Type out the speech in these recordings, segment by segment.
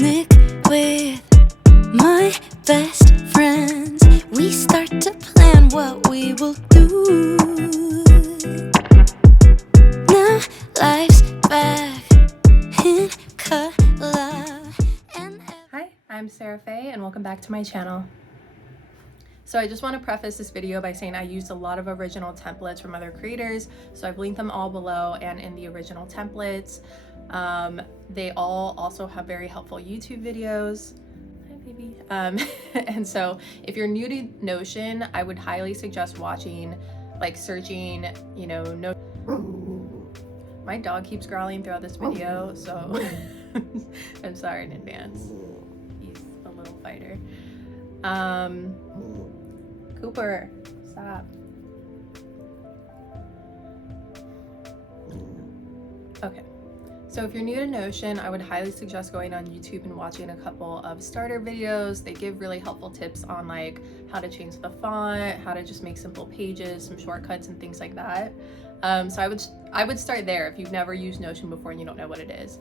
picnic with my best friends. We start to plan what we will do. Now life's back in color. Hi, I'm Sarah Faye and welcome back to my channel. So I just want to preface this video by saying I used a lot of original templates from other creators, so I've linked them all below and in the original templates. They all also have very helpful YouTube videos. Hi, baby. And so if you're new to Notion, I would highly suggest watching, like searching, My dog keeps growling throughout this video, so I'm sorry in advance. He's a little fighter. Cooper, stop. Okay, so if you're new to Notion, I would highly suggest going on YouTube and watching a couple of starter videos. They give really helpful tips on like how to change the font, how to just make simple pages, some shortcuts and things like that. So I would start there if you've never used Notion before and you don't know what it is.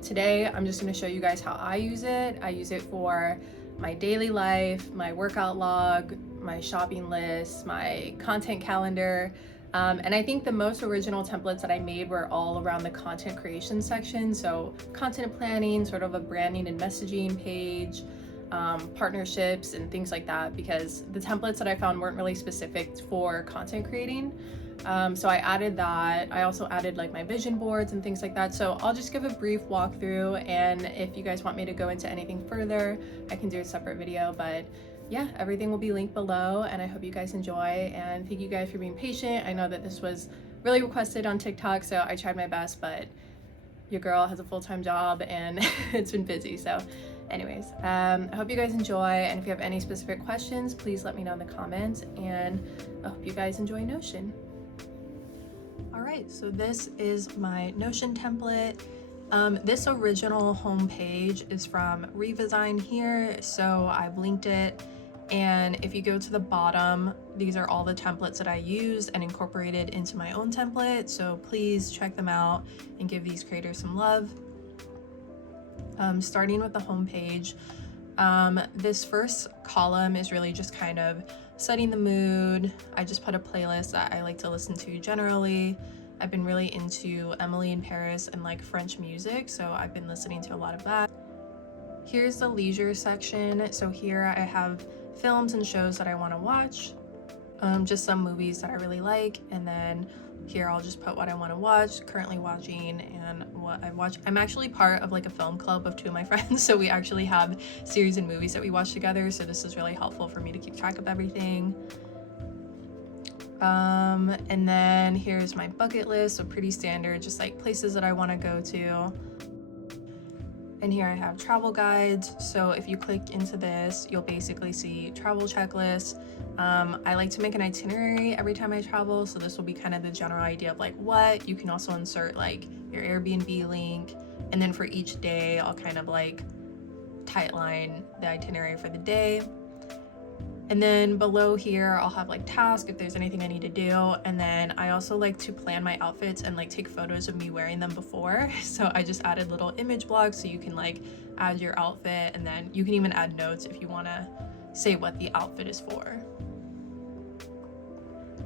Today, I'm just gonna show you guys how I use it. I use it for my daily life, my workout log, my shopping list, my content calendar. And I think the most original templates that I made were all around the content creation section. So content planning, sort of a branding and messaging page, partnerships and things like that, because the templates that I found weren't really specific for content creating. So I added that. I also added like my vision boards and things like that. So I'll just give a brief walkthrough, and if you guys want me to go into anything further, I can do a separate video. But yeah, everything will be linked below, and I hope you guys enjoy, and thank you guys for being patient. I know that this was really requested on TikTok, so I tried my best, but your girl has a full-time job and it's been busy. So anyways, I hope you guys enjoy, and if you have any specific questions, please let me know in the comments, and I hope you guys enjoy Notion. All right, so this is my Notion template. This original homepage is from Redesign here, so I've linked it. And if you go to the bottom, these are all the templates that I used and incorporated into my own template. So please check them out and give these creators some love. Starting with the homepage, this first column is really just kind of setting the mood. I just put a playlist that I like to listen to generally. I've been really into Emily in Paris and like French music, so I've been listening to a lot of that. Here's the leisure section. So here I have films and shows that I want to watch, just some movies that I really like, and then here I'll just put what I want to watch, currently watching, and what I watch. I'm actually part of like a film club of two of my friends, so we actually have series and movies that we watch together, so this is really helpful for me to keep track of everything. And then here's my bucket list, so pretty standard, just like places that I want to go to. And here I have travel guides, so if you click into this, you'll basically see travel checklists. I like to make an itinerary every time I travel, so this will be kind of the general idea of like what. You can also insert like your Airbnb link, and then for each day, I'll kind of like tightline the itinerary for the day. And then below here, I'll have like tasks if there's anything I need to do. And then I also like to plan my outfits and like take photos of me wearing them before. So I just added little image blocks so you can like add your outfit, and then you can even add notes if you want to say what the outfit is for.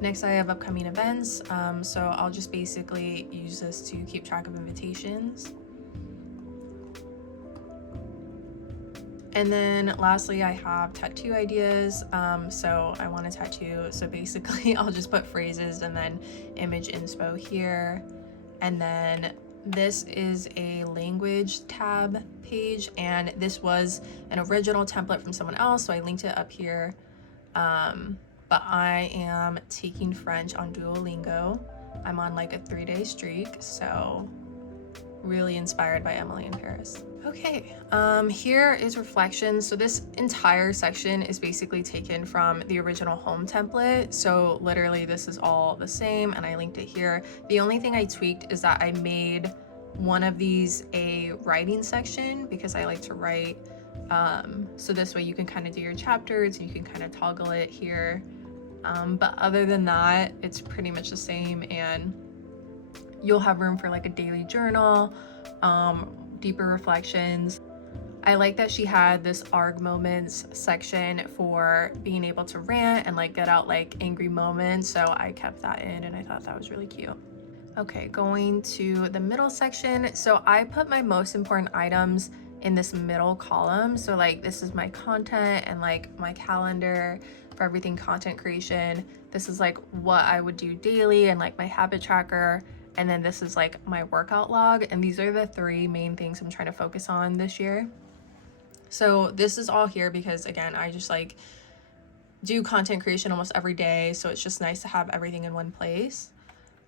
Next, I have upcoming events. So I'll just basically use this to keep track of invitations. And then lastly, I have tattoo ideas. So I want a tattoo. So basically I'll just put phrases and then image inspo here. And then this is a language tab page, and this was an original template from someone else, so I linked it up here. But I am taking French on Duolingo. I'm on like a 3-day streak, so really inspired by Emily in Paris. Okay, here is reflections. So this entire section is basically taken from the original home template. So literally this is all the same, and I linked it here. The only thing I tweaked is that I made one of these a writing section because I like to write. So this way you can kind of do your chapters and you can kind of toggle it here. But other than that, it's pretty much the same, and you'll have room for like a daily journal, deeper reflections. I like that she had this ARG moments section for being able to rant and like get out like angry moments, so I kept that in and I thought that was really cute. Okay, going to the middle section. So I put my most important items in this middle column. So like this is my content and like my calendar for everything content creation. This is like what I would do daily and like my habit tracker. And then this is like my workout log. And these are the 3 main things I'm trying to focus on this year. So this is all here because again, I just like do content creation almost every day. So it's just nice to have everything in one place.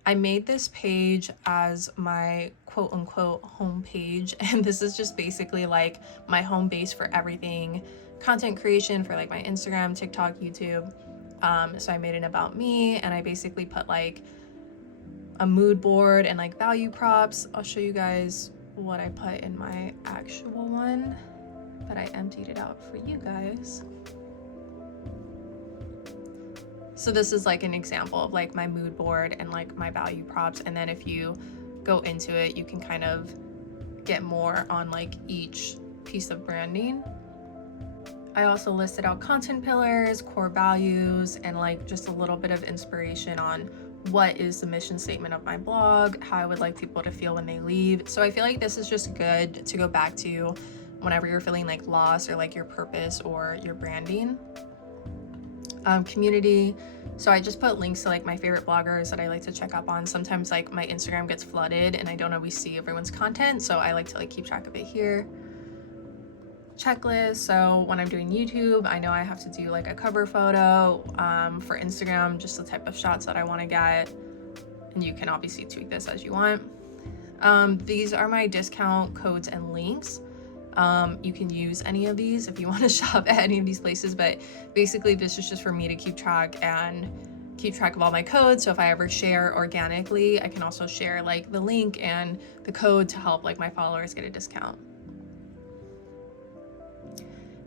I made this page as my quote unquote home page, and this is just basically like my home base for everything content creation for like my Instagram, TikTok, YouTube. So I made an about me and I basically put like a mood board and like value props. I'll show you guys what I put in my actual one, but I emptied it out for you guys. So this is like an example of like my mood board and like my value props. And then if you go into it, you can kind of get more on like each piece of branding. I also listed out content pillars, core values, and like just a little bit of inspiration on what is the mission statement of my blog, how I would like people to feel when they leave. So I feel like this is just good to go back to whenever you're feeling like lost or like your purpose or your branding. Community. So I just put links to like my favorite bloggers that I like to check up on. Sometimes like my Instagram gets flooded and I don't always see everyone's content, so I like to like keep track of it here. Checklist. So when I'm doing YouTube, I know I have to do like a cover photo. For Instagram, just the type of shots that I want to get, and you can obviously tweak this as you want. These are my discount codes and links. You can use any of these if you want to shop at any of these places, but basically this is just for me to keep track of all my codes. So if I ever share organically, I can also share like the link and the code to help like my followers get a discount.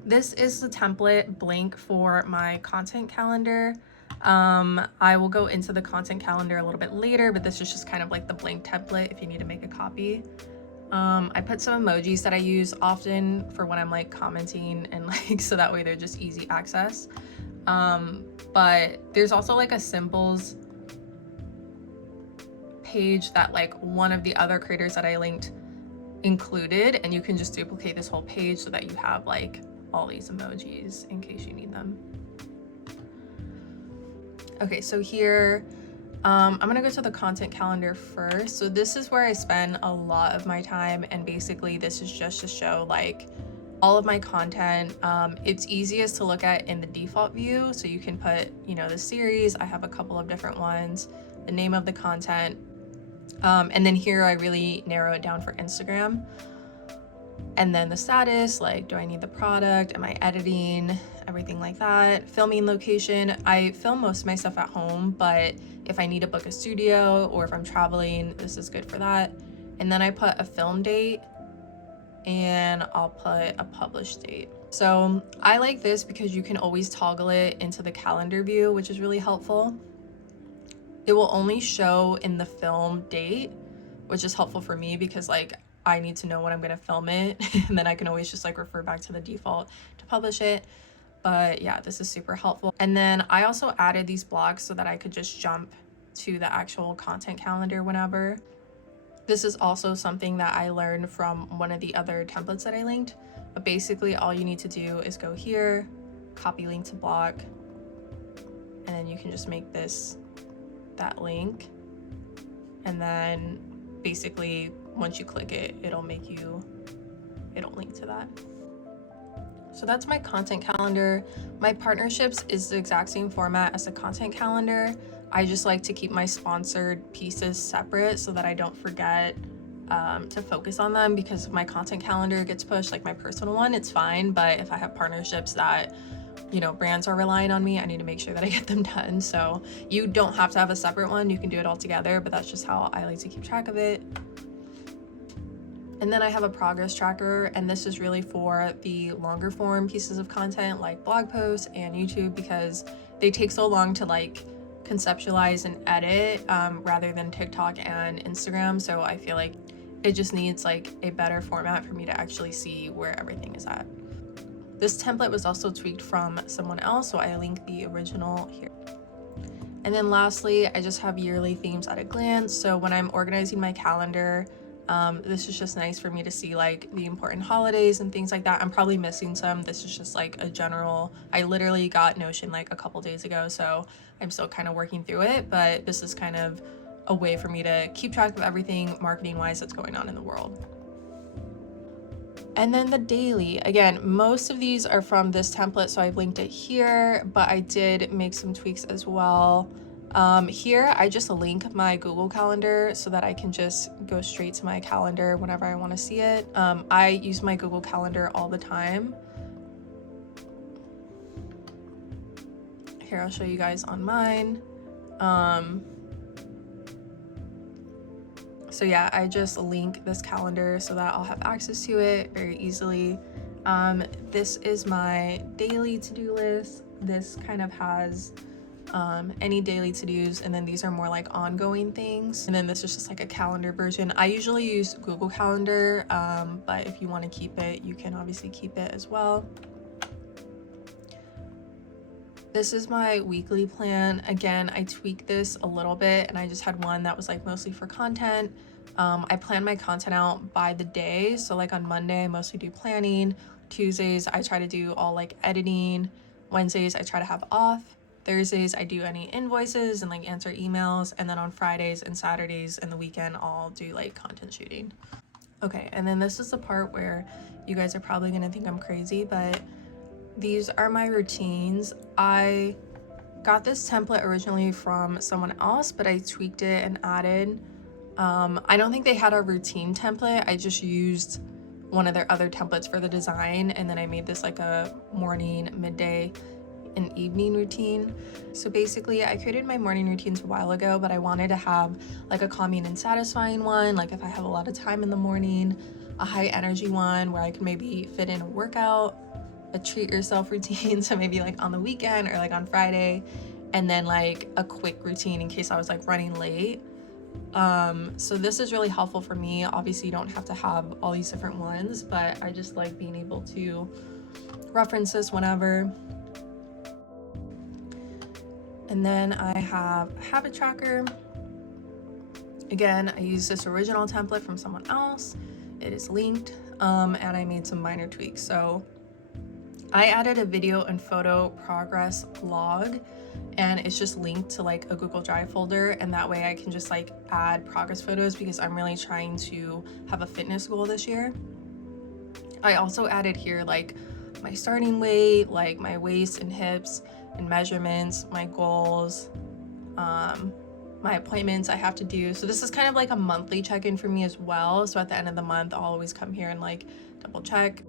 This is the template blank for my content calendar. I will go into the content calendar a little bit later, but this is just kind of like the blank template if you need to make a copy. I put some emojis that I use often for when I'm like commenting and like, so that way they're just easy access. But there's also like a symbols page that like one of the other creators that I linked included, and you can just duplicate this whole page so that you have like all these emojis in case you need them. Okay, so here, I'm gonna go to the content calendar first. So this is where I spend a lot of my time, and basically this is just to show like all of my content. It's easiest to look at in the default view, so you can put, you know, the series. I have a couple of different ones, the name of the content, and then here I really narrow it down for Instagram. And then the status, like, do I need the product? Am I editing? Everything like that. Filming location. I film most of my stuff at home, but if I need to book a studio or if I'm traveling, this is good for that. And then I put a film date and I'll put a published date. So I like this because you can always toggle it into the calendar view, which is really helpful. It will only show in the film date, which is helpful for me because like I need to know when I'm gonna film it, and then I can always just like refer back to the default to publish it. But yeah, this is super helpful. And then I also added these blocks so that I could just jump to the actual content calendar whenever. This is also something that I learned from one of the other templates that I linked. But basically all you need to do is go here, copy link to block, and then you can just make this that link. And then basically once you click it, it'll link to that. So that's my content calendar. My partnerships is the exact same format as the content calendar. I just like to keep my sponsored pieces separate so that I don't forget to focus on them, because if my content calendar gets pushed, like my personal one, it's fine. But if I have partnerships that, you know, brands are relying on me, I need to make sure that I get them done. So you don't have to have a separate one. You can do it all together, but that's just how I like to keep track of it. And then I have a progress tracker, and this is really for the longer form pieces of content like blog posts and YouTube, because they take so long to like conceptualize and edit rather than TikTok and Instagram. So I feel like It just needs like a better format for me to actually see where everything is at. This template was also tweaked from someone else, so I link the original here. And then lastly, I just have yearly themes at a glance. So when I'm organizing my calendar, this is just nice for me to see like the important holidays and things like that. I'm probably missing some. This is just like a general, I literally got Notion like a couple days ago, so I'm still kind of working through it, but this is kind of a way for me to keep track of everything marketing wise that's going on in the world. And then the daily, again, most of these are from this template, so I've linked it here, but I did make some tweaks as well. Here, I just link my Google Calendar so that I can just go straight to my calendar whenever I want to see it. I use my Google Calendar all the time. Here, I'll show you guys on mine. So yeah, I just link this calendar so that I'll have access to it very easily. This is my daily to-do list. This kind of has any daily to-dos, and then these are more like ongoing things. And then this is just like a calendar version. I usually use Google Calendar, but if you want to keep it, you can obviously keep it as well. This is my weekly plan. Again, I tweaked this a little bit and I just had one that was like mostly for content. I plan my content out by the day. So like on Monday, I mostly do planning. Tuesdays, I try to do all like editing. Wednesdays, I try to have off. Thursdays, I do any invoices and like answer emails. And then on Fridays and Saturdays and the weekend, I'll do like content shooting. Okay, and then this is the part where you guys are probably gonna think I'm crazy, but these are my routines. I got this template originally from someone else, but I tweaked it and added. I don't think they had a routine template. I just used one of their other templates for the design, and then I made this like a morning, midday, and evening routine. So basically, I created my morning routines a while ago, but I wanted to have like a calming and satisfying one, like if I have a lot of time in the morning, a high energy one where I can maybe fit in a workout, a treat yourself routine, so maybe like on the weekend or like on Friday, and then like a quick routine in case I was like running late. So this is really helpful for me. Obviously you don't have to have all these different ones, but I just like being able to reference this whenever. And then I have a habit tracker. Again, I use this original template from someone else. It is linked, and I made some minor tweaks. So I added a video and photo progress log, and it's just linked to like a Google Drive folder, and that way I can just like add progress photos because I'm really trying to have a fitness goal this year. I also added here like my starting weight, like my waist and hips and measurements, my goals, my appointments I have to do. So this is kind of like a monthly check-in for me as well. So at the end of the month, I'll always come here and like double check.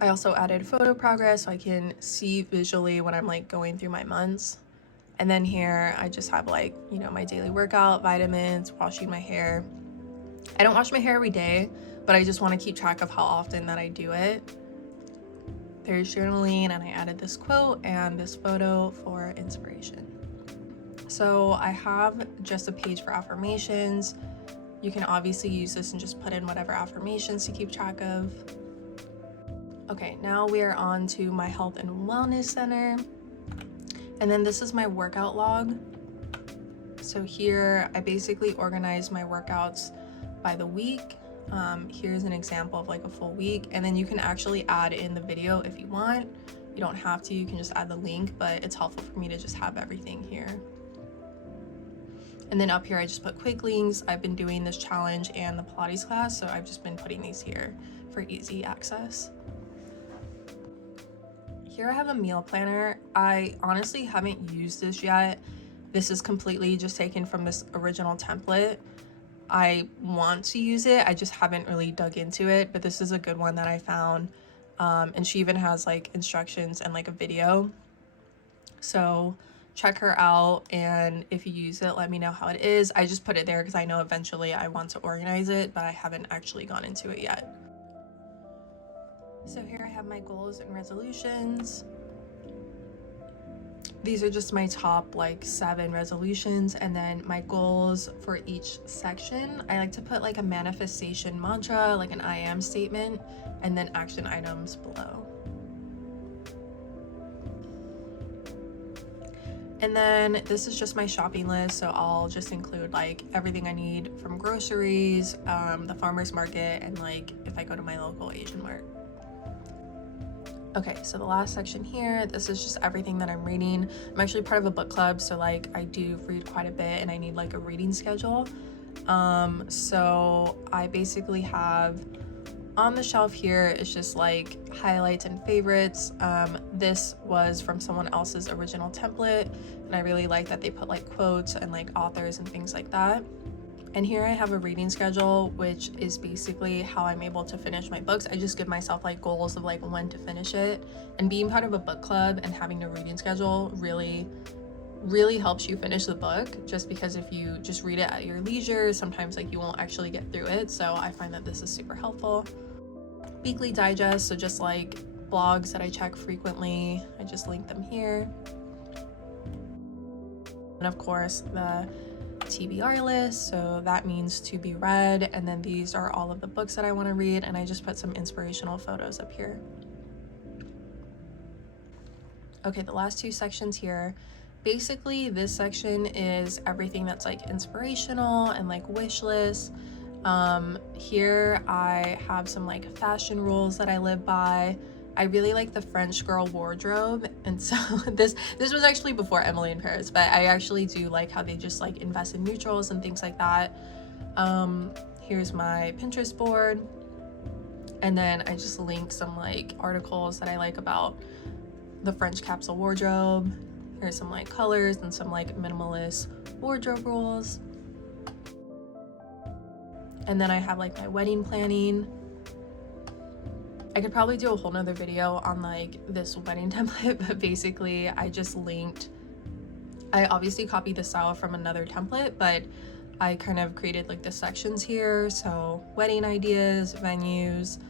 I also added photo progress so I can see visually when I'm like going through my months. And then here I just have like, you know, my daily workout, vitamins, washing my hair. I don't wash my hair every day, but I just want to keep track of how often that I do it. There's journaling, and I added this quote and this photo for inspiration. So I have just a page for affirmations. You can obviously use this and just put in whatever affirmations to keep track of. Okay, now we are on to my health and wellness center. And then this is my workout log. So here I basically organize my workouts by the week. Here's an example of like a full week, and then you can actually add in the video if you want. You don't have to, you can just add the link, but it's helpful for me to just have everything here. And then up here I just put quick links. I've been doing this challenge and the Pilates class, so I've just been putting these here for easy access. Here I have a meal planner. I honestly haven't used this yet. This is completely just taken from this original template. I want to use it, I just haven't really dug into it, but this is a good one that I found. And she even has like instructions and like a video. So check her out, and if you use it, let me know how it is. I just put it there because I know eventually I want to organize it, but I haven't actually gone into it yet. So here I have my goals and resolutions. these are just my top like 7 resolutions, and then my goals for each section. I like to put like a manifestation mantra, like an I am statement, and then action items below. And then this is just my shopping list, so I'll just include like everything I need from groceries, the farmer's market, and like if I go to my local Asian mart. Okay, so the last section here, this is just everything that I'm reading. I'm actually part of a book club, so like I do read quite a bit and I need like a reading schedule. So I basically have on the shelf here, it's just like highlights and favorites. This was from someone else's original template, and I really like that they put like quotes and like authors and things like that. And here I have a reading schedule, which is basically how I'm able to finish my books. I just give myself like goals of like when to finish it, and being part of a book club and having a reading schedule really helps you finish the book, just because if you just read it at your leisure, sometimes like you won't actually get through it. So I find that this is super helpful. Weekly digest, so just like blogs that I check frequently, I just link them here. And of course the TBR list, so that means to be read, and then these are all of the books that I want to read, and I just put some inspirational photos up here. Okay, the last 2 sections here, basically this section is everything that's like inspirational and like wish list. Here I have some like fashion rules that I live by. I really like the French girl wardrobe, and so this was actually before Emily in Paris, but I actually do like how they just like invest in neutrals and things like that. Here's my Pinterest board, and then I just link some like articles that I like about the French capsule wardrobe. Here's some like colors and some like minimalist wardrobe rules. And then I have like my wedding planning. I could probably do a whole nother video on like this wedding template, but basically I just linked, I obviously copied the style from another template, but I kind of created like the sections here. So wedding ideas, venues,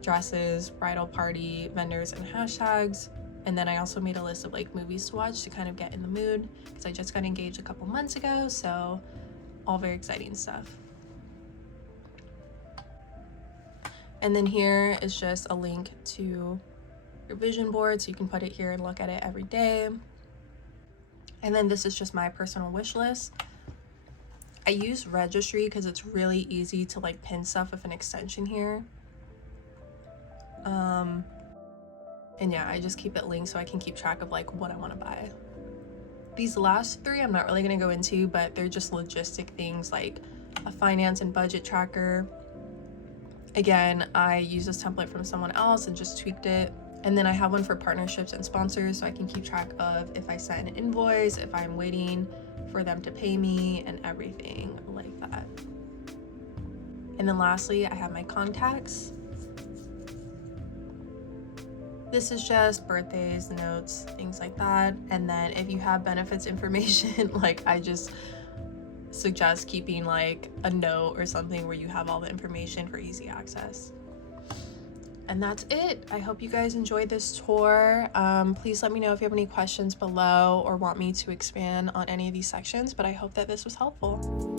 dresses, bridal party, vendors, and hashtags. And then I also made a list of like movies to watch to kind of get in the mood, because I just got engaged a couple months ago, so all very exciting stuff. And then here is just a link to your vision board, so you can put it here and look at it every day. And then this is just my personal wish list. I use Registry because it's really easy to like pin stuff with an extension here. And yeah, I just keep it linked so I can keep track of like what I want to buy. These last 3 I'm not really going to go into, but they're just logistic things like a finance and budget tracker. Again, I use this template from someone else and just tweaked it. And then I have one for partnerships and sponsors, so I can keep track of if I send an invoice, if I'm waiting for them to pay me, and everything like that. And then lastly, I have my contacts. This is just birthdays, notes, things like that. And then if you have benefits information, like I just suggest keeping like a note or something where you have all the information for easy access. And that's it. I hope you guys enjoyed this tour. Please let me know if you have any questions below or want me to expand on any of these sections, but I hope that this was helpful.